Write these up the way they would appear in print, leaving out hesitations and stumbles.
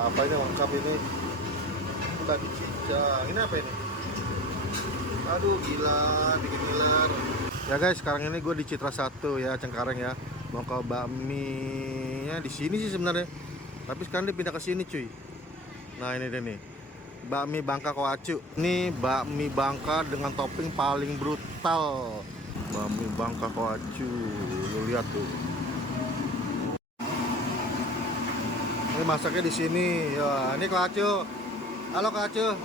Apa ini lengkap ini? Babi cincang. Ini apa ini? Aduh gila, bikin ngiler. Ya guys, sekarang ini gue di Citra 1 ya, Cengkareng ya. Mau ke bakminya di sini sih sebenarnya. Tapi sekarang dia pindah ke sini cuy. Nah ini deh nih. Bakmi Bangka Koacu. Ini bakmi Bangka dengan topping paling brutal. Bakmi Bangka Koacu. Lu lihat tuh. Ini masaknya di sini. Ya, ini Koacu. Halo Koacu.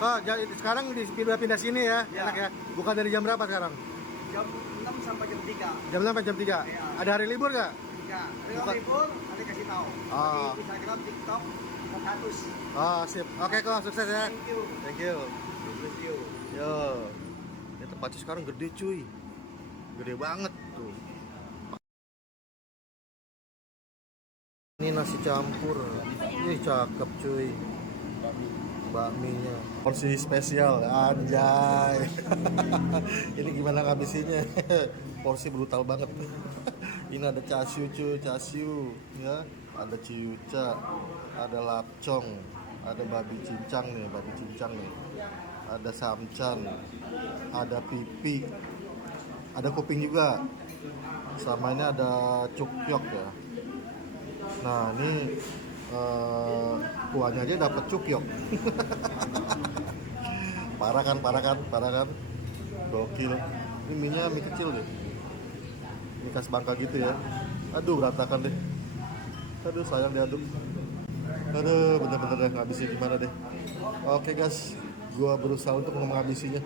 Oh, jadi sekarang pindah sini ya. Ya. Enak ya. Bukan dari jam berapa sekarang? Jam 6 sampai jam 3. Jam 6 sampai jam 3. Ya. Ada hari libur nggak? Ya, Bukan. libur, nanti kasih tahu. Ah. Di Instagram, TikTok, status. Oh, sip. Oke, kok sukses ya. Thank you. Thank you. Bless you. Yo. Ini tempatnya sekarang gede cuy. Gede banget tuh. Ini nasi campur. Ini cakep cuy. Bakminya. Porsi spesial, anjay. Ini gimana ngabisinnya? Porsi brutal banget. Ini ada chasiu cuy, chasiu ya. Ada ciuca, ada lapcong, ada babi cincang nih, ada samcan, ada pipi, ada kuping juga, sama ini ada cukyok ya. Nah ini kuahnya aja dapat cukyok. parah kan, gokil. Ini mie kecil deh, mie khas Bangka gitu ya. Aduh berantakan deh. Aduh sayang diaduk. Aduh bener-bener deh ngabisin gimana deh. Oke guys, gua berusaha untuk menghabisinya.